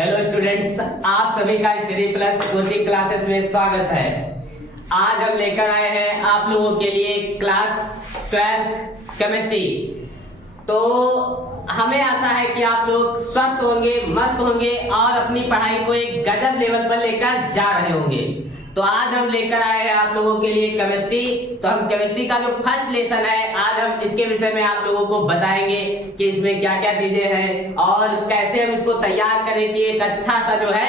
Hello students, आप सभी का स्टडी प्लस कोचिंग क्लासेस में स्वागत है। आज हम लेकर आए हैं आप लोगों के लिए क्लास 12 केमिस्ट्री। तो हमें आशा है कि आप लोग स्वस्थ होंगे, मस्त होंगे और अपनी पढ़ाई को एक गजब लेवल पर लेकर जा रहे होंगे। तो आज हम लेकर आए हैं आप लोगों के लिए केमिस्ट्री। तो हम केमिस्ट्री का जो फर्स्ट लेसन है, आज हम इसके विषय में आप लोगों को बताएंगे कि इसमें क्या क्या चीजें हैं और कैसे हम इसको तैयार करें कि एक अच्छा सा जो है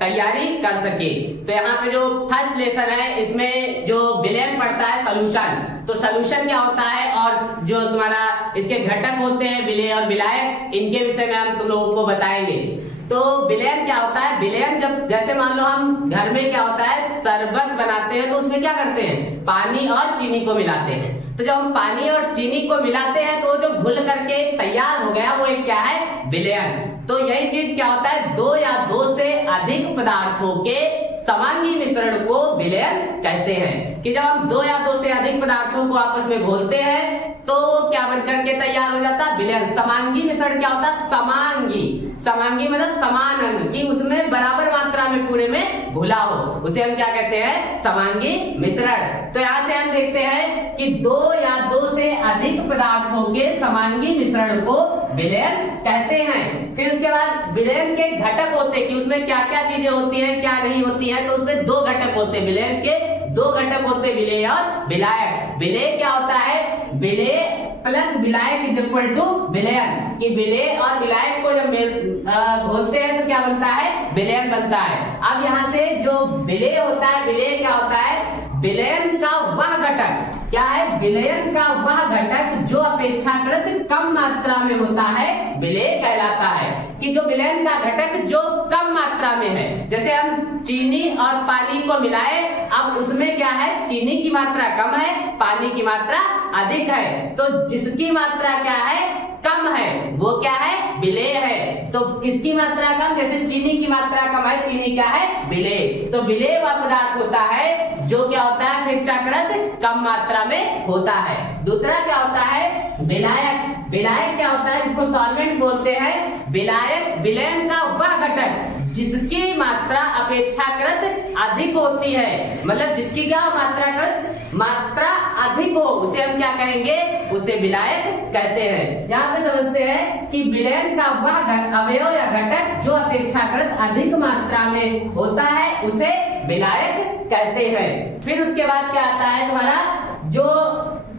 तैयारी कर सके। तो यहाँ पे जो फर्स्ट लेसन है, इसमें जो विलयन पड़ता है सोल्यूशन। तो सोल्यूशन क्या होता है और जो तुम्हारा इसके घटक होते हैं विलेय और विलायक, इनके विषय में हम तुम लोगों को बताएंगे। तो विलयन क्या होता है? विलयन जब जैसे मान लो हम घर में क्या होता है शरबत बनाते हैं, तो उसमें क्या करते हैं, पानी और चीनी को मिलाते हैं। तो जब हम पानी और चीनी को मिलाते हैं तो जो घुल करके तैयार हो गया वो एक क्या है, विलयन। तो यही चीज क्या होता है, दो या दो से अधिक पदार्थों के समांगी मिश्रण को विलयन कहते हैं। कि जब हम दो या दो से अधिक पदार्थों को आपस में घोलते हैं तो क्या बनकर के तैयार हो जाता है, विलयन। समांगी मिश्रण क्या होता है, समांगी। समांगी मतलब समान अंग, कि उसमें बराबर मात्रा में पूरे में घुला हो, उसे हम क्या कहते हैं, समांगी मिश्रण। तो यहाँ से हम देखते हैं कि दो या दो से अधिक पदार्थों के समांगी मिश्रण को विलयन कहते हैं। फिर उसके बाद विलयन के घटक होते हैं कि उसमें क्या क्या चीजें होती हैं, क्या नहीं होती हैं। तो उसमें दो घटक होते हैं, विलयन के दो घटक होते हैं, विलेय और विलायक। विलेय क्या होता है, विलेय प्लस विलायक इज इक्वल टू विलयन। कि विलेय और विलायक को जब घोलते हैं तो क्या बनता है, विलयन बनता है। अब यहाँ से जो विलेय होता है, विलेय क्या होता है, विलयन का वह घटक क्या है, विलयन का वह घटक जो अपेक्षाकृत कम मात्रा में होता है, विलेय कहलाता है। कि जो विलयन का घटक जो कम मात्रा में है, जैसे हम चीनी और पानी को मिलाए, अब उसमें क्या है, चीनी की मात्रा कम है, पानी की मात्रा अधिक है। तो जिसकी मात्रा क्या है, कम है, वो क्या है, विलेय है। तो किसकी मात्रा कम, जैसे चीनी की मात्रा कम है, चीनी क्या है, विलेय। तो विलेय वह पदार्थ होता है जो क्या होता है, अपेक्षाकृत कम मात्रा में होता है। दूसरा क्या होता है, विलायक। विलायक क्या होता है, जिसको सॉल्वेंट बोलते हैं। विलायक विलयन का वह घटक जिसकी मात्रा अपेक्षाकृत अधिक होती है, मतलब जिसकी क्या मात्रा अधिक हो, उसे हम क्या कहेंगे, उसे विलायक कहते हैं। यहाँ पे समझते हैं कि विलयन का वह अवयव या घटक जो अपेक्षाकृत अधिक मात्रा में होता है, उसे विलायक कहते हैं। फिर उसके बाद क्या आता है तुम्हारा, जो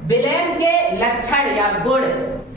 विलयन के लक्षण या गुण,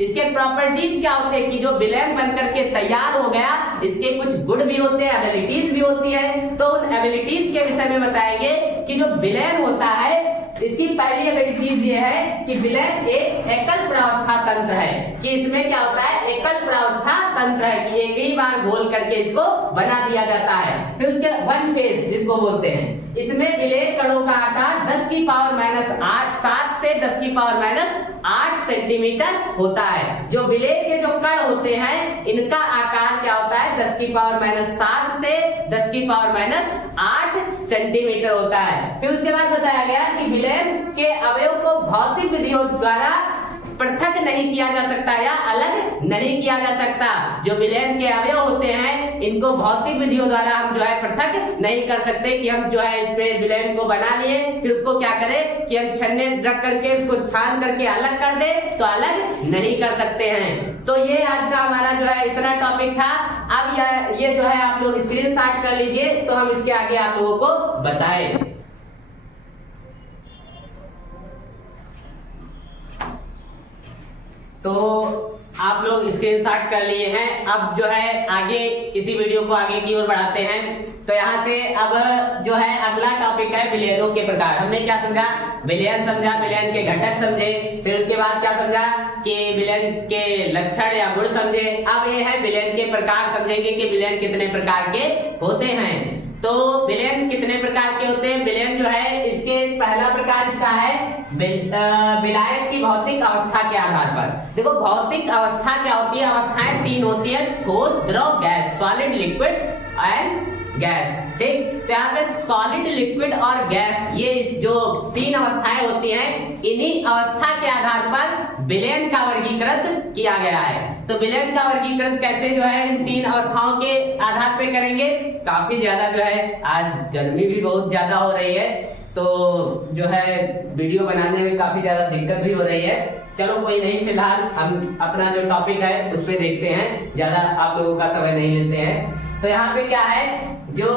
इसके प्रॉपर्टीज क्या होते हैं। कि जो विलयन बनकर के तैयार हो गया, इसके कुछ गुण भी होते हैं, एबिलिटीज भी होती है। तो उन एबिलिटीज के विषय में बताएंगे कि जो विलयन होता है, इसकी पहली एबिलिटीज ये है कि विलयन एक एकल प्रावस्था तंत्र है। कि इसमें क्या होता है, एकल प्रावस्था तंत्र है, कि एक ही बार घोल करके इसको बना दिया जाता है। फिर उसके वन फेज जिसको बोलते हैं, इसमें विलेय कणों का आकार 10 की पावर -8 7 से 10 की पावर -8 सेंटीमीटर होता है। जो विलेय के जो कण होते हैं, इनका आकार क्या होता है, 10 की पावर -7 से 10 की पावर -8 सेंटीमीटर होता है। फिर उसके बाद बताया गया कि विलयन के अवयव को भौतिक विधियों द्वारा पृथक नहीं किया जा सकता या अलग नहीं किया जा सकता। जो विलयन के अवयव होते हैं, इनको भौतिक विधियों द्वारा हम जो है पृथक नहीं कर सकते। कि हम जो है इसमें विलयन को बना लिए, फिर उसको क्या करें कि हम छन्ने रख करके उसको छान करके अलग कर दे, तो अलग नहीं कर सकते हैं। तो ये आज का हमारा जो है इतना टॉपिक था। अब ये जो है आप लोग स्क्रीनशॉट कर लीजिए, तो हम इसके आगे आप लोगों को बताएं। तो आप लोग स्क्रीनशॉट कर लिए हैं। अब जो है आगे इसी वीडियो को आगे की ओर बढ़ाते हैं। तो यहाँ से अब जो है अगला टॉपिक है विलयनों के प्रकार। हमने क्या समझा, विलयन समझा, विलयन के घटक समझे। फिर उसके बाद क्या समझा कि विलयन के लक्षण या गुण समझे। अब ये है विलयन के प्रकार समझेंगे कि विलयन कितने प्रकार के होते हैं। तो विलयन कितने प्रकार के होते हैं, विलयन जो है इसके पहला प्रकार इसका है विलायक की भौतिक अवस्था के आधार पर। देखो भौतिक अवस्था क्या होती है, अवस्थाएं तीन होती है, ठोस, द्रव, gas, solid, liquid and gas. ठीक, तो यहाँ पे सॉलिड, लिक्विड और गैस, ये जो तीन अवस्थाएं होती हैं, इन्हीं अवस्था के आधार पर विलयन का वर्गीकृत किया गया है। तो विलयन का वर्गीकरण कैसे जो है इन 3 अवस्थाओं के आधार पे करेंगे। काफी ज्यादा जो है आज गर्मी भी बहुत ज्यादा हो रही है, तो जो है वीडियो बनाने में काफी ज्यादा दिक्कत भी हो रही है। चलो कोई नहीं, फिलहाल हम अपना जो टॉपिक है उस पे देखते हैं, ज्यादा आप लोगों का समय नहीं लेते हैं। तो यहाँ पे क्या है, जो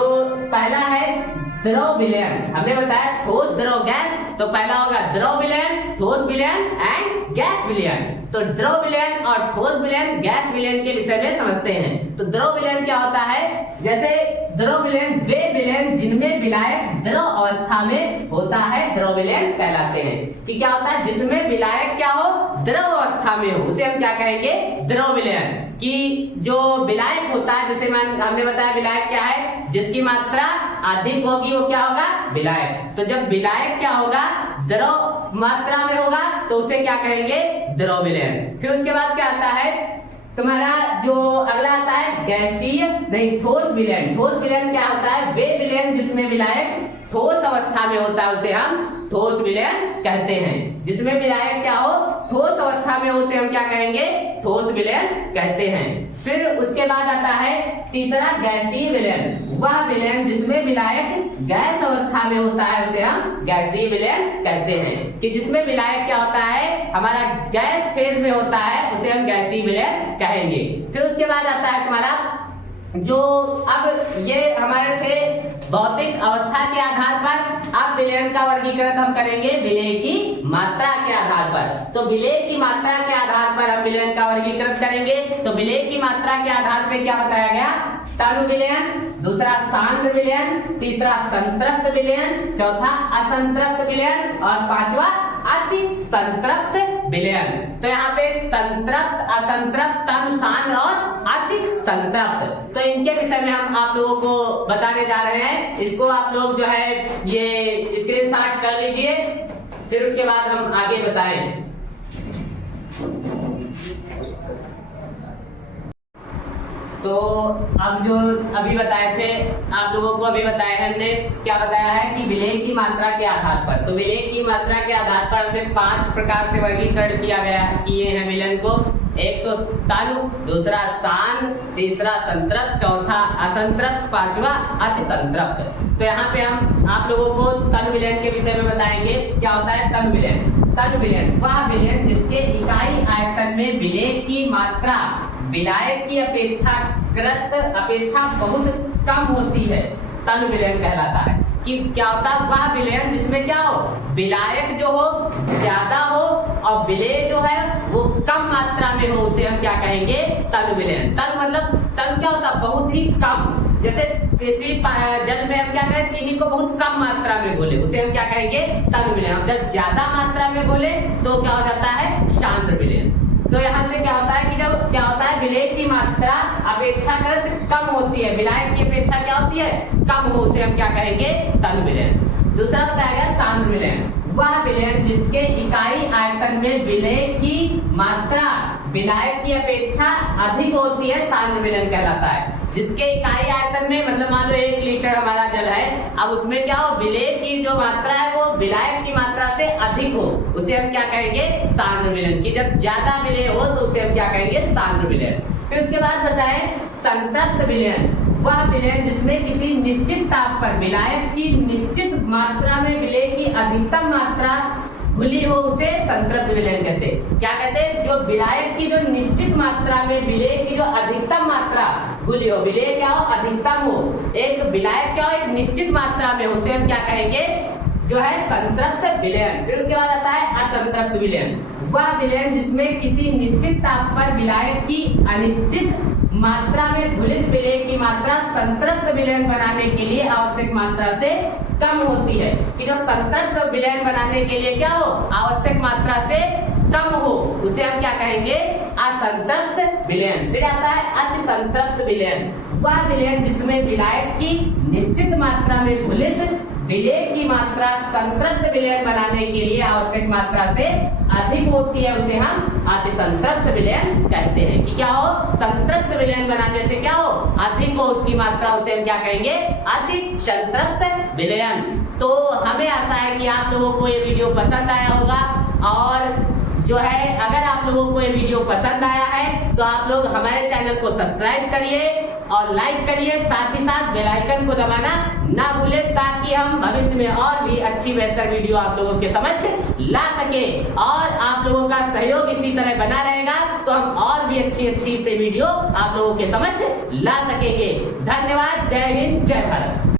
पहला है द्रव विलयन। हमने बताया ठोस, द्रव, गैस, तो पहला होगा द्रव विलयन, ठोस विलयन एंड गैस विलयन। तो द्रव विलयन और ठोस विलयन, गैस विलयन के विषय में समझते हैं। तो द्रव विलयन क्या होता है, जैसे द्रव विलयन वे विलयन जिनमें विलायक द्रव अवस्था में होता है, द्रव विलयन कहलाते हैं। कि क्या होता है, जिसमें विलायक क्या हो, द्रव अवस्था में हो, उसे हम क्या कहेंगे, द्रव विलयन। कि जो विलायक होता है, जैसे हमने बताया विलायक क्या है, जिसकी मात्रा अधिक होगी वो क्या होगा, विलायक। तो जब विलायक क्या होगा, द्रव मात्रा में होगा, तो उसे क्या कहेंगे, द्रव विलयन। फिर उसके बाद क्या आता है तुम्हारा, जो अगला आता है गैसीय नहीं ठोस विलयन। ठोस विलयन क्या होता है, वे विलयन जिसमें विलायक ठोस अवस्था में होता है, उसे हम ठोस विलयन कहते हैं। जिसमें विलायक क्या हो, ठोस अवस्था में, उसे हम क्या कहेंगे, ठोस विलयन कहते हैं। फिर उसके बाद आता है तीसरा गैसीय विलयन। वह विलयन जिसमें विलायक गैस अवस्था में होता है, उसे हम गैसीय विलयन कहते हैं। कि जिसमें विलायक क्या होता है, हमारा गैस फेज में होता है, उसे हम गैसीय विलयन कहेंगे। फिर उसके बाद आता है तुम्हारा, जो अब ये हमारे थे भौतिक अवस्था के आधार पर। अब विलयन का वर्गीकरण हम करेंगे विलेय की मात्रा के आधार पर। तो विलेय की मात्रा के आधार पर हम विलयन का वर्गीकरण करेंगे। तो विलेय की मात्रा के आधार पर क्या बताया गया, तनु विलयन, दूसरा सांद्र विलयन, तीसरा संतृप्त विलयन, चौथा असंतृप्त विलयन और पांचवा अति संतृप्त विलयन। तो यहाँ पे संतृप्त, असंतृप्त, तनु, सांद्र और अति संतृप्त, तो इनके विषय में हम आप लोगों को बताने जा रहे हैं। इसको आप लोग जो है ये स्क्रीनशॉट कर लीजिए, फिर उसके बाद हम आगे बताएं। तो अब जो अभी बताए थे आप लोगों को, अभी बताया है हमने, क्या बताया है कि विलेय की मात्रा के आधार पर। तो विलेय की मात्रा के आधार पर हमने 5 प्रकार से वर्गीकरण किए हैं विलयन को। एक तो तनु, दूसरा सांद्र, तीसरा संतृप्त, चौथा असंतृप्त, पांचवा अति संतृप्त। तो यहाँ पे हम आप लोगों को तनु विलयन के विषय में बताएंगे। क्या होता है तनु विलयन। तनु विलयन वह विलयन जिसके इकाई आयतन में विलेय की मात्रा विलायक की अपेक्षा बहुत कम होती है, तनु विलयन कहलाता है। कि क्या होता है, वह विलयन जिसमें क्या हो, विलायक जो हो ज्यादा हो और विलेय जो है वो कम मात्रा में हो, उसे हम क्या कहेंगे, तनु विलयन। तनु मतलब, तनु क्या होता है, बहुत ही कम। जैसे किसी जल में हम क्या कहें, चीनी को बहुत कम मात्रा में घोले, उसे हम क्या कहेंगे, तनु विलयन। जब ज्यादा मात्रा में घोले तो क्या हो जाता है, सांद्र विलयन। तो यहाँ से क्या होता है कि जब क्या होता है, विलेय की मात्रा अपेक्षाकृत कम होती है, विलायक की अपेक्षा क्या होती है, कम हो, उसे हम क्या कहेंगे, तनु विलयन। दूसरा बताया गया सांद्र विलयन। वह विलयन जिसके इकाई आयतन में विलेय की मात्रा विलायक की अपेक्षा अधिक होती है, सांद्र विलयन कहलाता है। जिसके इकाई आयतन में, मतलब मान लो 1 लीटर हमारा जल है, अब उसमें क्या हो, विलेय की जो मात्रा है वो विलायक की मात्रा से अधिक हो, उसे हम क्या कहेंगे, सांद्र विलयन। की जब ज्यादा विलेय हो तो उसे हम क्या कहेंगे, सांद्र विलयन। फिर उसके बाद बताएं संतृप्त विलयन। वह विलयन जिसमें किसी निश्चित ताप पर विलायक की निश्चित मात्रा में विलेय की अधिकतम मात्रा घुली हो, उसे संतृप्त विलयन कहते हैं। क्या कहते हैं, जो विलायक की जो निश्चित मात्रा में विलेय की जो अधिकतम मात्रा घुली हो, विलेय क्या हो, अधिकतम हो, एक विलायक क्या हो, एक निश्चित मात्रा में, उसे हम क्या कहेंगे, जो है संतृप्त विलयन। फिर उसके बाद आता है असंतृप्त विलयन। वह विलयन जिसमें किसी निश्चित ताप पर विलायक की अनिश्चित मात्रा में घुलित विलेय की मात्रा संतृप्त विलयन बनाने के लिए आवश्यक मात्रा से कम होती है। कि जो संतृप्त विलयन बनाने के लिए क्या हो, आवश्यक मात्रा से कम हो, उसे हम क्या कहेंगे, असंतृप्त विलयन। फिर आता है अति संतृप्त विलयन। वह विलयन जिसमें विलायक की निश्चित मात्रा में घुलित विलेय की मात्रा संतृप्त विलयन बनाने के लिए आवश्यक मात्रा से अधिक होती है, उसे हम अति संतृप्त विलयन कहते हैं। कि क्या हो, संतृप्त विलयन बनाने से क्या हो, अधिक हो उसकी मात्रा, उसे हम क्या कहेंगे, अति संतृप्त विलयन। तो हमें आशा है कि आप लोगों को ये वीडियो पसंद आया होगा और जो है, अगर आप लोगों को ये वीडियो पसंद आया है तो आप लोग हमारे चैनल को सब्सक्राइब करिए और लाइक करिए, साथ ही साथ बेल आइकन को दबाना ना भूलें, ताकि हम भविष्य में और भी अच्छी बेहतर वीडियो आप लोगों के समक्ष ला सके। और आप लोगों का सहयोग इसी तरह बना रहेगा तो हम और भी अच्छी से वीडियो आप लोगों के समक्ष ला सकेंगे। धन्यवाद। जय हिंद, जय भारत।